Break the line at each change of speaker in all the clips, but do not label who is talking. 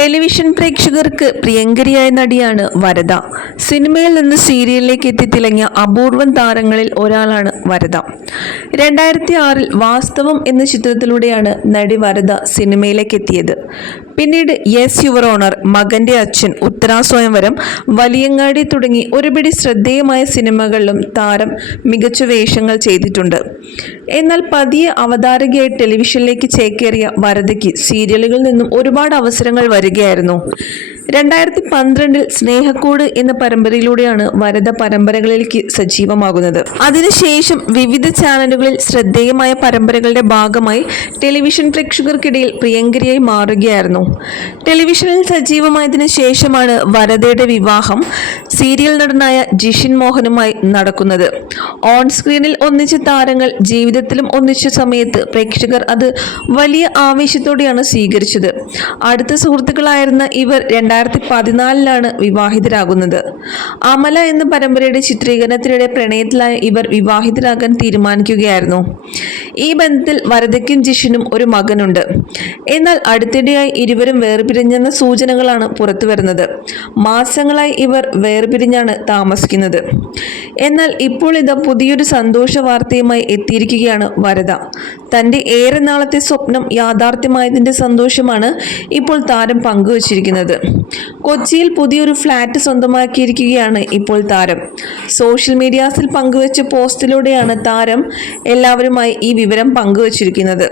Television പ്രേക്ഷകർക്ക് പ്രിയങ്കരിയായ നടിയാണ് വരദ. സിനിമയിൽ നിന്ന് സീരിയലിലേക്ക് എത്തിത്തിളങ്ങിയ അപൂർവം താരങ്ങളിൽ ഒരാളാണ് വരദ. രണ്ടായിരത്തി ആറിൽ വാസ്തവം എന്ന ചിത്രത്തിലൂടെയാണ് നടി വരദ സിനിമയിലേക്ക് എത്തിയത്. പിന്നീട് യെസ് യുവർ ഓണർ മകന്റെ അച്ഛൻ ഉത്തരാസ്വയംവരം വലിയങ്ങാടി തുടങ്ങി ഒരുപിടി ശ്രദ്ധേയമായ സിനിമകളിലും താരം മികച്ച വേഷങ്ങൾ ചെയ്തിട്ടുണ്ട്. എന്നാൽ പതിയെ അവതാരകയായി ടെലിവിഷനിലേക്ക് ചേക്കേറിയ വരദയ്ക്ക് സീരിയലുകളിൽ നിന്നും ഒരുപാട് അവസരങ്ങൾ വരികയായിരുന്നു രണ്ടായിരത്തി പന്ത്രണ്ടിൽ സ്നേഹക്കോട് എന്ന പരമ്പരയിലൂടെയാണ് വരദ പരമ്പരകളിലേക്ക് സജീവമാകുന്നത്. അതിനുശേഷം വിവിധ ചാനലുകളിൽ ശ്രദ്ധേയമായ പരമ്പരകളുടെ ഭാഗമായി ടെലിവിഷൻ പ്രേക്ഷകർക്കിടയിൽ പ്രിയങ്കരിയായി മാറുകയായിരുന്നു. ടെലിവിഷനിൽ സജീവമായതിനു ശേഷമാണ് വരദയുടെ വിവാഹം സീരിയൽ നടനായ ജിഷിൻ മോഹനുമായി നടക്കുന്നത്. ഓൺ സ്ക്രീനിൽ ഒന്നിച്ച താരങ്ങൾ ജീവിതത്തിലും ഒന്നിച്ച സമയത്ത് പ്രേക്ഷകർ അത് വലിയ ആവേശത്തോടെയാണ് സ്വീകരിച്ചത്. അടുത്ത സുഹൃത്തുക്കളായിരുന്ന ഇവർ രണ്ടായിരത്തി പതിനാലിലാണ് വിവാഹിതരാകുന്നത്. അമല എന്ന പരമ്പരയുടെ ചിത്രീകരണത്തിനിടെ പ്രണയത്തിലായ ഇവർ വിവാഹിതരാകാൻ തീരുമാനിക്കുകയായിരുന്നു. ഈ ബന്ധത്തിൽ വരദയ്ക്കും ജിഷിനും ഒരു മകനുണ്ട്. എന്നാൽ അടുത്തിടെയായി ഇരുവരും വേർപിരിഞ്ഞെന്ന സൂചനകളാണ് പുറത്തു വരുന്നത് മാസങ്ങളായി ഇവർ വേർപിരിഞ്ഞാണ് താമസിക്കുന്നത്. എന്നാൽ ഇപ്പോൾ ഇത് പുതിയൊരു സന്തോഷ വാർത്തയുമായി എത്തിയിരിക്കുകയാണ് വരദ. തന്റെ ഏറെ നാളത്തെ സ്വപ്നം യാഥാർത്ഥ്യമായതിന്റെ സന്തോഷമാണ് ഇപ്പോൾ താരം പങ്കുവച്ചിരിക്കുന്നത്. കൊച്ചിയിൽ പുതിയൊരു ഫ്ലാറ്റ് സ്വന്തമാക്കിയിരിക്കുകയാണ് ഇപ്പോൾ താരം. സോഷ്യൽ മീഡിയാസിൽ പങ്കുവച്ച പോസ്റ്റിലൂടെയാണ് താരം എല്ലാവരുമായി ഈ വിവരം പങ്കുവച്ചിരിക്കുന്നത്.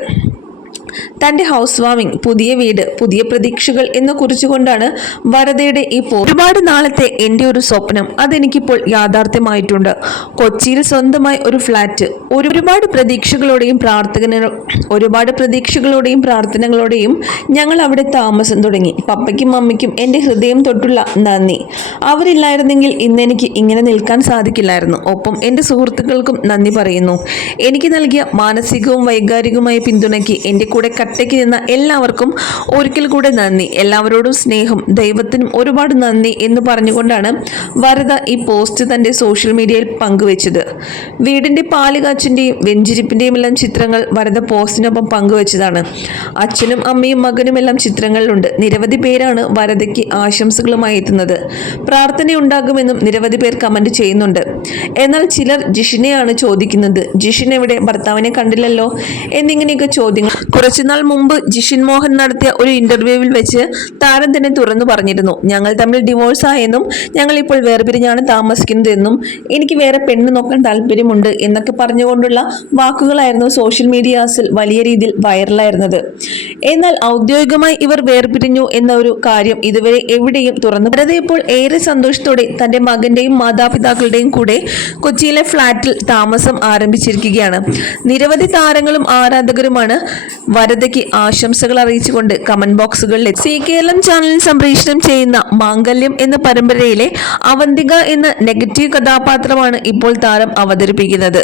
തന്റെ ഹൗസ് വാമിംഗ് പുതിയ വീട് പുതിയ പ്രതീക്ഷകൾ എന്ന് കുറിച്ചുകൊണ്ടാണ് വരദയുടെ ഇപ്പോൾ ഒരുപാട് നാളത്തെ എന്റെ ഒരു സ്വപ്നം അതെനിക്കിപ്പോൾ യാഥാർത്ഥ്യമായിട്ടുണ്ട്. കൊച്ചിയിൽ സ്വന്തമായി ഒരു ഫ്ലാറ്റ് ഒരുപാട് പ്രതീക്ഷകളോടെയും പ്രാർത്ഥന ഒരുപാട് പ്രതീക്ഷകളോടെയും പ്രാർത്ഥനകളോടെയും ഞങ്ങൾ അവിടെ താമസം തുടങ്ങി. പപ്പയ്ക്കും മമ്മിക്കും എന്റെ ഹൃദയം തൊട്ടുള്ള നന്ദി. അവരില്ലായിരുന്നെങ്കിൽ ഇന്ന് എനിക്ക് ഇങ്ങനെ നിൽക്കാൻ സാധിക്കില്ലായിരുന്നു. ഒപ്പം എന്റെ സുഹൃത്തുക്കൾക്കും നന്ദി പറയുന്നു. എനിക്ക് നൽകിയ മാനസികവും വൈകാരികവുമായ പിന്തുണയ്ക്ക് എന്റെ കൂടെ കട്ടയ്ക്ക് നിന്ന എല്ലാവർക്കും ഒരിക്കൽ കൂടെ നന്ദി. എല്ലാവരോടും സ്നേഹം ദൈവത്തിനും ഒരുപാട് നന്ദി എന്ന് പറഞ്ഞുകൊണ്ടാണ് വരദ ഈ പോസ്റ്റ് തന്റെ സോഷ്യൽ മീഡിയയിൽ പങ്കുവച്ചത്. വീടിന്റെ പാലുകാച്ചിന്റെയും വെഞ്ചിരിപ്പിന്റെയും എല്ലാം ചിത്രങ്ങൾ വരദ പോസ്റ്റിനൊപ്പം പങ്കുവച്ചതാണ്. അച്ഛനും അമ്മയും മകനും എല്ലാം ചിത്രങ്ങളിലുണ്ട്. നിരവധി പേരാണ് വരദയ്ക്ക് ആശംസകളുമായി എത്തുന്നത്. പ്രാർത്ഥനയുണ്ടാകുമെന്നും നിരവധി പേർ കമന്റ് ചെയ്യുന്നുണ്ട്. എന്നാൽ ചിലർ ജിഷിനെയാണ് ചോദിക്കുന്നത്. ജിഷിൻ എവിടെ ഭർത്താവിനെ കണ്ടില്ലല്ലോ? എന്നിങ്ങനെയൊക്കെ ചോദ്യങ്ങൾ കുറച്ചുനാൾ മുമ്പ് ജിഷിൻ മോഹൻ നടത്തിയ ഒരു ഇന്റർവ്യൂവിൽ വെച്ച് താരം തന്നെ തുറന്നു പറഞ്ഞിരുന്നു. ഞങ്ങൾ തമ്മിൽ ഡിവോഴ്സ് ആയെന്നും ഞങ്ങൾ ഇപ്പോൾ വേർപിരിഞ്ഞാണ് താമസിക്കുന്നതെന്നും എനിക്ക് വേറെ പെണ്ണ് നോക്കാൻ താല്പര്യമുണ്ട് എന്നൊക്കെ പറഞ്ഞുകൊണ്ടുള്ള വാക്കുകളായിരുന്നു സോഷ്യൽ മീഡിയാസിൽ വലിയ രീതിയിൽ വൈറലായിരുന്നത്. എന്നാൽ ഔദ്യോഗികമായി ഇവർ വേർപിരിഞ്ഞു എന്ന ഒരു കാര്യം ഇതുവരെ എവിടെയും തുറന്നു ഭരത ഇപ്പോൾ ഏറെ സന്തോഷത്തോടെ തന്റെ മകന്റെയും മാതാപിതാക്കളുടെയും കൂടെ കൊച്ചിയിലെ ഫ്ളാറ്റിൽ താമസം ആരംഭിച്ചിരിക്കുകയാണ്. നിരവധി താരങ്ങളും ആരാധകരുമാണ് വരദയ്ക്ക് ആശംസകൾ അറിയിച്ചുകൊണ്ട് കമന്റ് ബോക്സുകളിൽ സി കേരളം ചാനലിൽ സംപ്രേഷണം ചെയ്യുന്ന മാംഗല്യം എന്ന പരമ്പരയിലെ അവന്തിക എന്ന നെഗറ്റീവ് കഥാപാത്രമാണ് ഇപ്പോൾ താരം അവതരിപ്പിക്കുന്നത്.